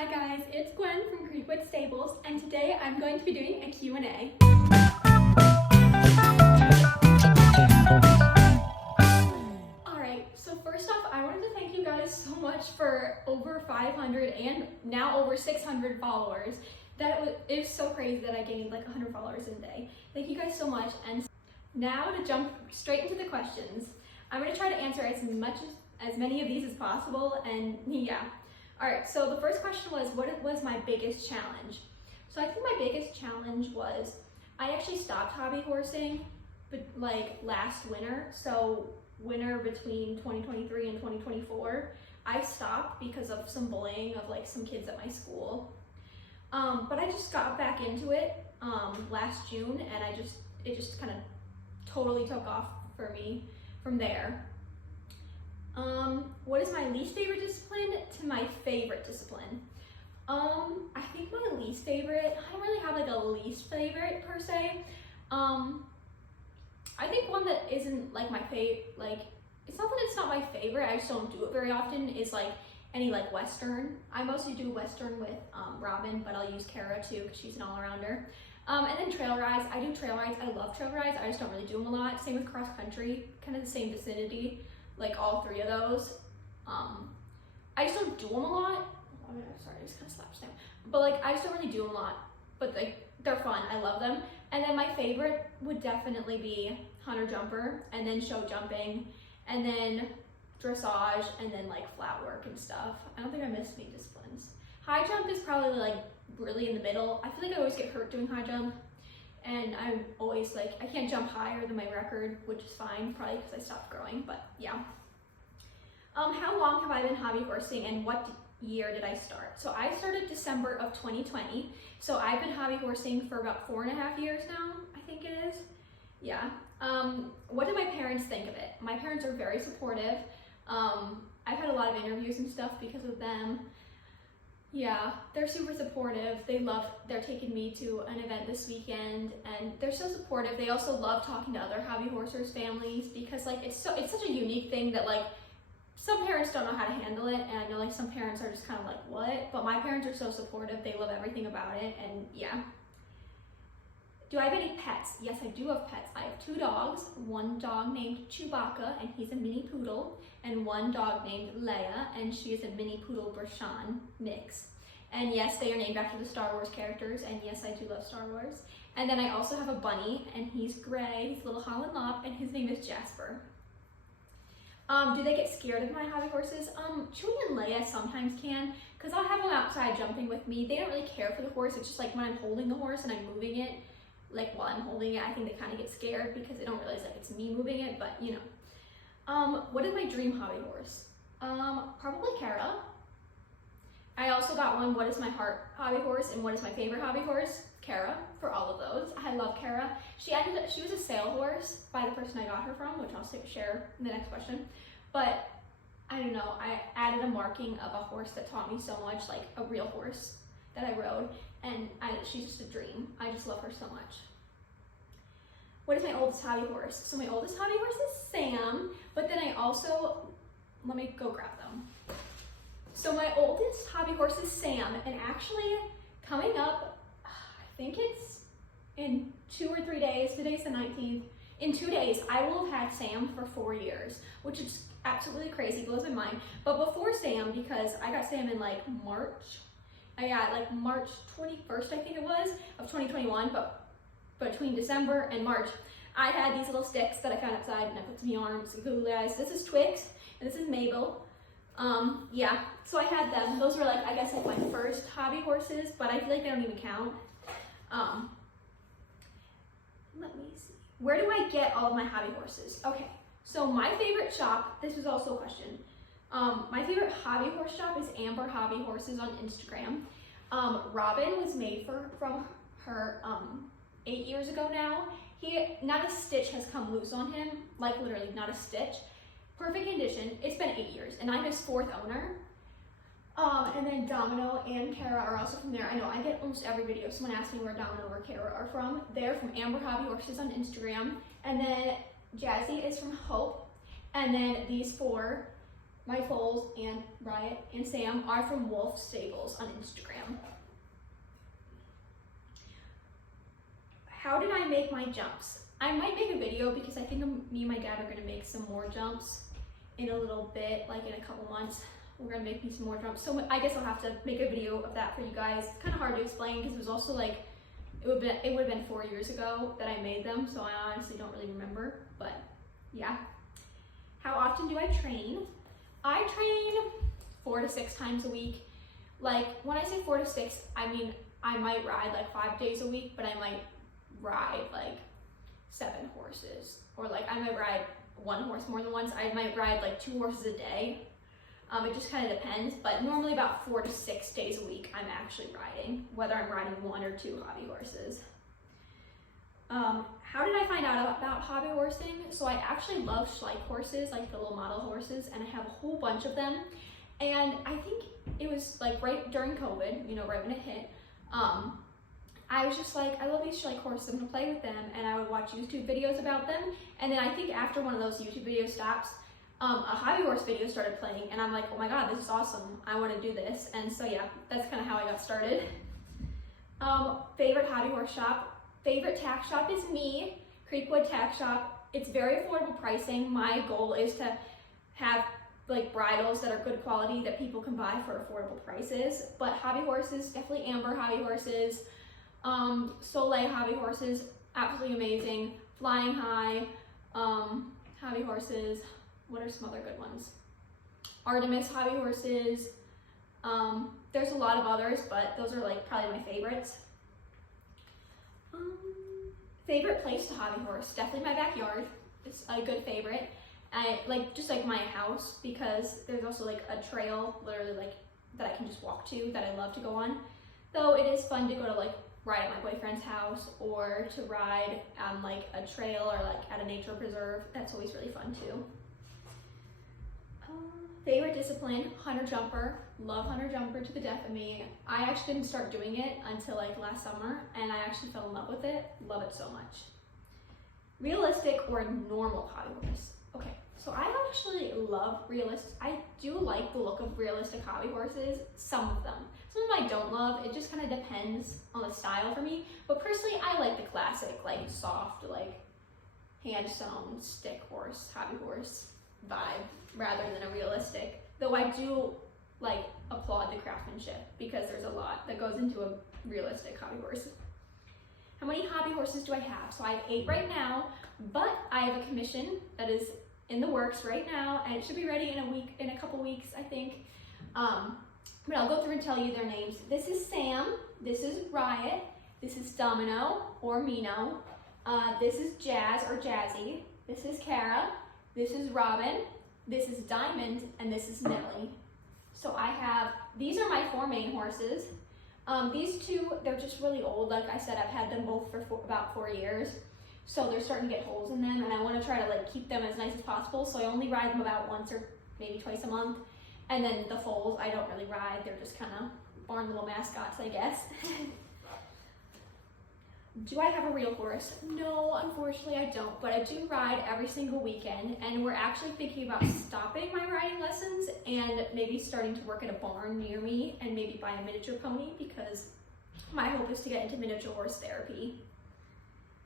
Hi guys, it's Gwen from Creekwood Stables, and today I'm going to be doing a Q&A. Alright, so first off, I wanted to thank you guys so much for over 500 and now over 600 followers. It was so crazy that I gained like 100 followers in a day. Thank you guys so much, and now to jump straight into the questions. I'm going to try to answer as many of these as possible, and yeah. Alright, so the first question was, what was my biggest challenge? So I think my biggest challenge was, I actually stopped hobby horsing like last winter, so winter between 2023 and 2024. I stopped because of some bullying of like some kids at my school. But I just got back into it last June, and it just kind of totally took off for me from there. What is my least favorite discipline to my favorite discipline? I think my least favorite, I don't really have like a least favorite per se. I think one that isn't like my favorite, like, it's not that it's not my favorite, I just don't do it very often, is like any like Western. I mostly do Western with Robin, but I'll use Kara too because she's an all-arounder. And then trail rides, I do trail rides, I love trail rides, I just don't really do them a lot. Same with cross country, kind of the same vicinity. Like all three of those. I just don't do them a lot. Oh, sorry, I just kind of slapped them. But like, I just don't really do them a lot. But like, they're fun. I love them. And then my favorite would definitely be hunter jumper, and then show jumping, and then dressage, and then like flat work and stuff. I don't think I missed any disciplines. High jump is probably like really in the middle. I feel like I always get hurt doing high jump. And I'm always like, I can't jump higher than my record, which is fine, probably because I stopped growing, but yeah. How long have I been hobby horsing, and what year did I start? So I started December of 2020. So I've been hobby horsing for about 4.5 years now, I think it is. Yeah. What do my parents think of it? My parents are very supportive. I've had a lot of interviews and stuff because of them. Yeah, they're super supportive. They're taking me to an event this weekend, and they're so supportive. They also love talking to other hobby horsers families, because like it's such a unique thing that like some parents don't know how to handle it, and I know like some parents are just kind of like, what? But my parents are so supportive. They love everything about it, and yeah. Do I have any pets? Yes, I do have pets. I have 2 dogs, one dog named Chewbacca, and he's a mini poodle, and one dog named Leia, and she is a mini poodle Bershan mix. And yes, they are named after the Star Wars characters, and yes, I do love Star Wars. And then I also have a bunny, and he's gray, he's a little Holland Lop, and his name is Jasper. Do they get scared of my hobby horses? Chewie and Leia sometimes can, because I'll have them outside jumping with me. They don't really care for the horse. It's just like when I'm holding the horse and I'm moving it, like while I'm holding it, I think they kind of get scared because they don't realize like it's me moving it, but you know. What is my dream hobby horse? Probably Kara. I also got one, what is my heart hobby horse and what is my favorite hobby horse? Kara, for all of those. I love Kara. She was a sale horse by the person I got her from, which I'll share in the next question. But I don't know, I added a marking of a horse that taught me so much, like a real horse that I rode, and she's just a dream. I just love her so much. What is my oldest hobby horse? So my oldest hobby horse is Sam, but then I also, let me go grab them. So my oldest hobby horse is Sam, and actually coming up, I think it's in 2 or 3 days, today's the 19th, in 2 days, I will have had Sam for 4 years, which is absolutely crazy, blows my mind. But before Sam, because I got Sam in like March, like March 21st, I think it was, of 2021, but between December and March, I had these little sticks that I found outside, and I put some yarn, some glue guys. This is Twix, and this is Mabel. Yeah, so I had them. Those were like, I guess like my first hobby horses, but I feel like they don't even count. Let me see. Where do I get all of my hobby horses? Okay, so my favorite shop, this was also a question. My favorite hobby horse shop is Amber Hobby Horses on Instagram. Robin was made from her 8 years ago now. Not a stitch has come loose on him, like literally not a stitch. Perfect condition. It's been 8 years, and I'm his 4th owner. And then Domino and Kara are also from there. I know I get almost every video someone asks me where Domino or Kara are from. They're from Amber Hobby Horses on Instagram. And then Jazzy is from Hope. And then these 4, my foals and Riot and Sam are from Wolf Stables on Instagram. How did I make my jumps? I might make a video because I think me and my dad are gonna make some more jumps in a little bit, like in a couple months. We're gonna make me some more jumps. So I guess I'll have to make a video of that for you guys. It's kind of hard to explain because it was also like, it would have been 4 years ago that I made them, so I honestly don't really remember, but yeah. How often do I train? I train 4 to 6 times a week. Like when I say 4 to 6, I mean, I might ride like 5 days a week, but I might ride like 7 horses, or like I might ride 1 horse more than once. I might ride like 2 horses a day. It just kind of depends, but normally about 4 to 6 days a week I'm actually riding, whether I'm riding 1 or 2 hobby horses. How did I find out about hobby horsing? So I actually love Schleich horses, like the little model horses, and I have a whole bunch of them. And I think it was like right during COVID, you know, right when it hit, I was just like, I love these Schleich horses, I'm gonna play with them, and I would watch YouTube videos about them. And then I think after one of those YouTube videos stops, a hobby horse video started playing, and I'm like, oh my god, this is awesome, I want to do this. And so yeah, that's kind of how I got started. Favorite hobby horse shop? Favorite tack shop is me, Creekwood Tack Shop. It's very affordable pricing. My goal is to have like bridles that are good quality that people can buy for affordable prices. But hobby horses, definitely Amber hobby horses, Soleil hobby horses, absolutely amazing. Flying High hobby horses. What are some other good ones? Artemis hobby horses. There's a lot of others, but those are like probably my favorites. Favorite place to hobby horse? Definitely my backyard. It's a good favorite. I like just like my house, because there's also like a trail literally like that I can just walk to that I love to go on. Though it is fun to go to like ride at my boyfriend's house or to ride on like a trail or like at a nature preserve. That's always really fun too. Favorite discipline, hunter jumper. Love hunter jumper to the death of me. I actually didn't start doing it until like last summer, and I actually fell in love with it. Love it so much. Realistic or normal hobby horse? Okay, so I actually love realistic. I do like the look of realistic hobby horses, some of them. Some of them I don't love. It just kind of depends on the style for me. But personally, I like the classic, like soft, like hand-sewn stick horse, hobby horse vibe rather than a realistic. Though I do like applaud the craftsmanship because there's a lot that goes into a realistic hobby horse. How many hobby horses do I have? So I have 8 right now, but I have a commission that is in the works right now, and it should be ready in a couple weeks, I think. But I'll go through and tell you their names. This is Sam, this is Riot, this is Domino or Mino, this is Jazz or Jazzy, this is Kara, this is Robin, this is Diamond, and this is Millie. So I have, these are my 4 main horses. These 2, they're just really old. Like I said, I've had them both for about 4 years. So they're starting to get holes in them, and I want to try to like keep them as nice as possible. So I only ride them about once or maybe twice a month. And then the foals, I don't really ride. They're just kind of barn little mascots, I guess. Do I have a real horse? No, unfortunately I don't, but I do ride every single weekend, and we're actually thinking about stopping my riding lessons and maybe starting to work at a barn near me and maybe buy a miniature pony, because my hope is to get into miniature horse therapy.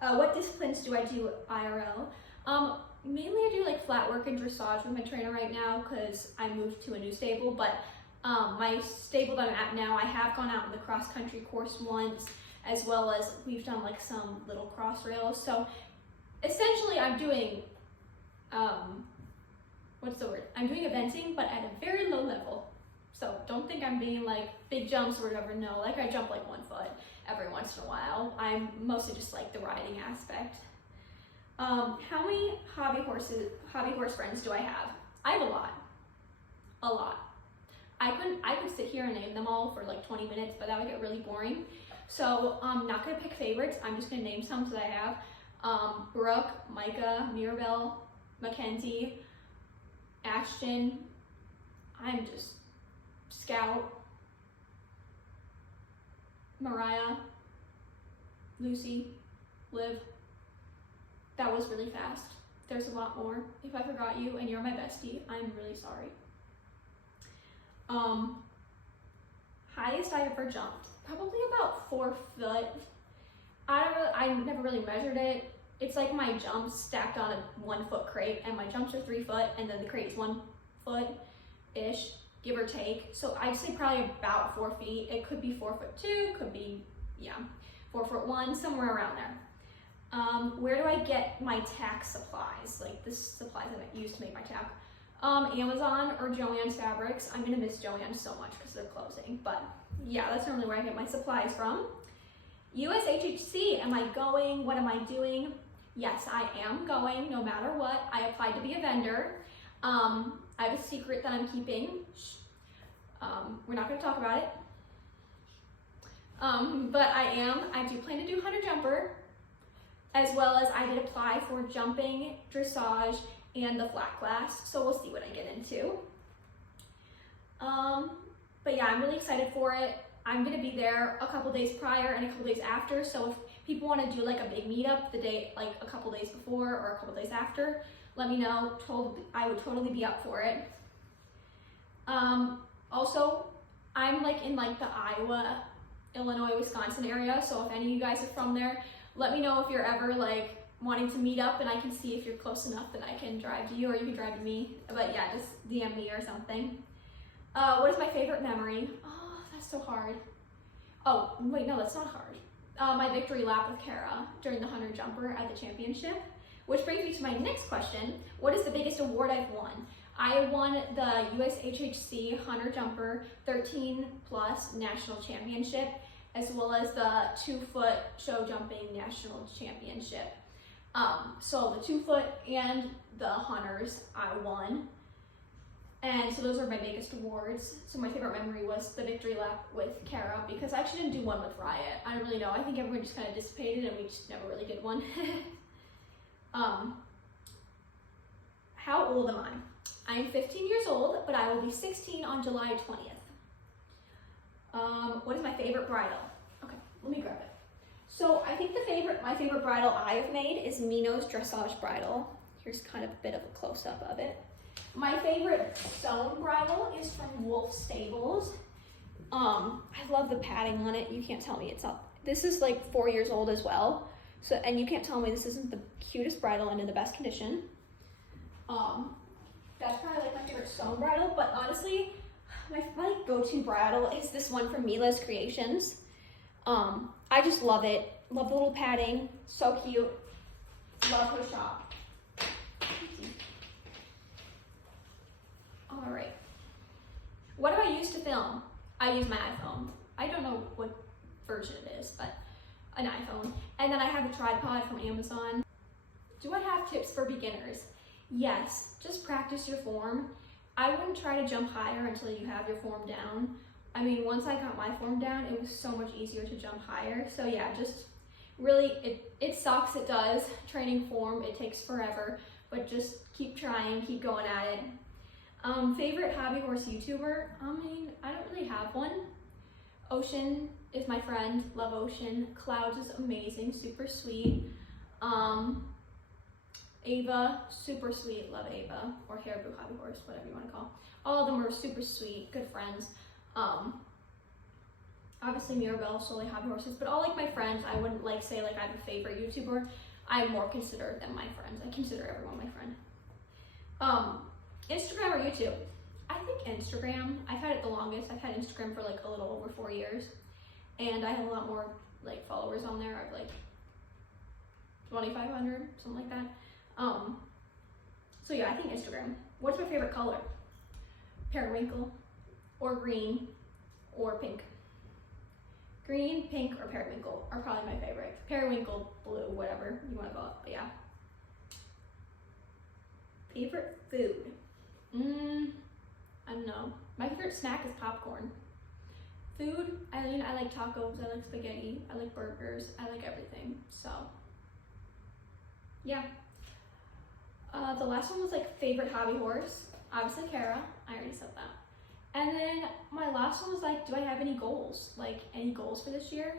What disciplines do I do IRL? Mainly I do like flat work and dressage with my trainer right now because I moved to a new stable, but my stable that I'm at now, I have gone out in the cross country course once, as well as we've done like some little cross rails. So essentially I'm doing, what's the word? I'm doing eventing, but at a very low level. So don't think I'm being like big jumps or whatever. No, like I jump like 1 foot every once in a while. I'm mostly just like the riding aspect. How many hobby horse friends do I have? I have a lot. I could sit here and name them all for like 20 minutes, but that would get really boring. So I'm not gonna pick favorites. I'm just gonna name some that I have. Brooke, Micah, Mirabelle, Mackenzie, Ashton. I'm just Scout, Mariah, Lucy, Liv. That was really fast. There's a lot more. If I forgot you and you're my bestie, I'm really sorry. Highest I ever jumped, probably about 4 foot. I never really measured it. It's like my jumps stacked on a 1 foot crate, and my jumps are 3 foot, and then the crate is 1 foot-ish, give or take. So I'd say probably about 4 feet. It could be 4'2", could be, yeah, 4'1", somewhere around there. Where do I get my tack supplies? Like the supplies that I use to make my tack. Amazon or Joann's Fabrics. I'm gonna miss Joann's so much because they're closing, but yeah, that's normally where I get my supplies from. USHHC, am I going? What am I doing? Yes, I am going no matter what. I applied to be a vendor. I have a secret that I'm keeping. We're not gonna talk about it. But I do plan to do hunter jumper, as well as I did apply for jumping, dressage, and the flat class, so we'll see what I get into. But yeah, I'm really excited for it. I'm gonna be there a couple days prior and a couple days after, so if people wanna do like a big meetup the day, like a couple days before or a couple days after, let me know. I would totally be up for it. Also, I'm like in like the Iowa, Illinois, Wisconsin area, so if any of you guys are from there, let me know if you're ever like wanting to meet up, and I can see if you're close enough that I can drive to you, or you can drive to me. But yeah, just DM me or something. What is my favorite memory? Oh, that's so hard. Oh, wait, no, that's not hard. My victory lap with Kara during the hunter jumper at the championship, which brings me to my next question. What is the biggest award I've won? I won the USHHC hunter jumper 13 plus national championship, as well as the 2 foot show jumping national championship. So the 2 foot and the hunters I won. And so those are my biggest awards. So my favorite memory was the victory lap with Kara, because I actually didn't do one with Riot. I don't really know. I think everyone just kind of dissipated and we just never really did one. How old am I? I'm 15 years old, but I will be 16 on July 20th. What is my favorite bridle? Okay, let me grab it. So I think my favorite bridle I have made is Mino's dressage bridle. Here's kind of a bit of a close-up of it. My favorite sewn bridle is from Wolf Stables. I love the padding on it. You can't tell me it's up. This is like 4 years old as well. So, and you can't tell me this isn't the cutest bridle and in the best condition. That's probably like my favorite sewn bridle, but honestly, my go-to bridle is this one from Mila's Creations. I just love it. Love the little padding, so cute. Love her shop. All right. What do I use to film? I use my iPhone. I don't know what version it is, but an iPhone. And then I have a tripod from Amazon. Do I have tips for beginners? Yes, just practice your form. I wouldn't try to jump higher until you have your form down. I mean, once I got my form down, it was so much easier to jump higher. So yeah, just really, it sucks, it does. Training form, it takes forever, but just keep trying, keep going at it. Favorite hobby horse YouTuber? I mean, I don't really have one. Ocean is my friend, love Ocean. Clouds is amazing, super sweet. Ava, super sweet, love Ava, or Hairbo Hobby Horse, whatever you want to call. All of them are super sweet, good friends. Obviously Mirabelle, Soleil Hobby Horses, but all like my friends, I wouldn't like say like I have a favorite YouTuber. I more consider them my friends. I consider everyone my friend. Instagram or YouTube? I think Instagram. I've had it the longest. I've had Instagram for like a little over 4 years, and I have a lot more like followers on there. I have like 2,500, something like that. So yeah, I think Instagram. What's my favorite color? Periwinkle, or green, or pink. Green, pink, or periwinkle are probably my favorite. Periwinkle, blue, whatever you want to call it, but yeah. Favorite food? I don't know. My favorite snack is popcorn. Food, I like tacos, I like spaghetti, I like burgers, I like everything, so yeah. The last one was like favorite hobby horse. Obviously Kara, I already said that. And then my last one was like, do I have any goals? Like any goals for this year?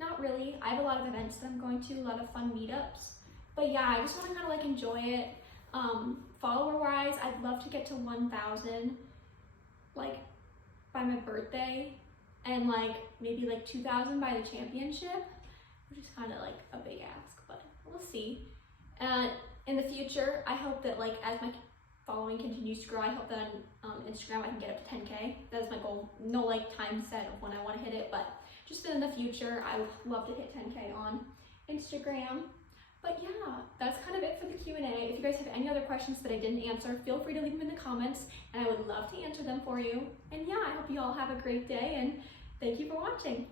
Not really. I have a lot of events that I'm going to, a lot of fun meetups. But yeah, I just want to kind of like enjoy it. Follower wise, I'd love to get to 1,000. Like by my birthday and like maybe like 2,000 by the championship, which is kind of like a big ask, but we'll see. In the future, I hope that like as my following continues to grow, I hope that on Instagram I can get up to 10K. That's my goal. No like time set of when I want to hit it, but just in the future, I would love to hit 10K on Instagram. But yeah, that's kind of it for the Q&A. If you guys have any other questions that I didn't answer, feel free to leave them in the comments, and I would love to answer them for you. And yeah, I hope you all have a great day, and thank you for watching.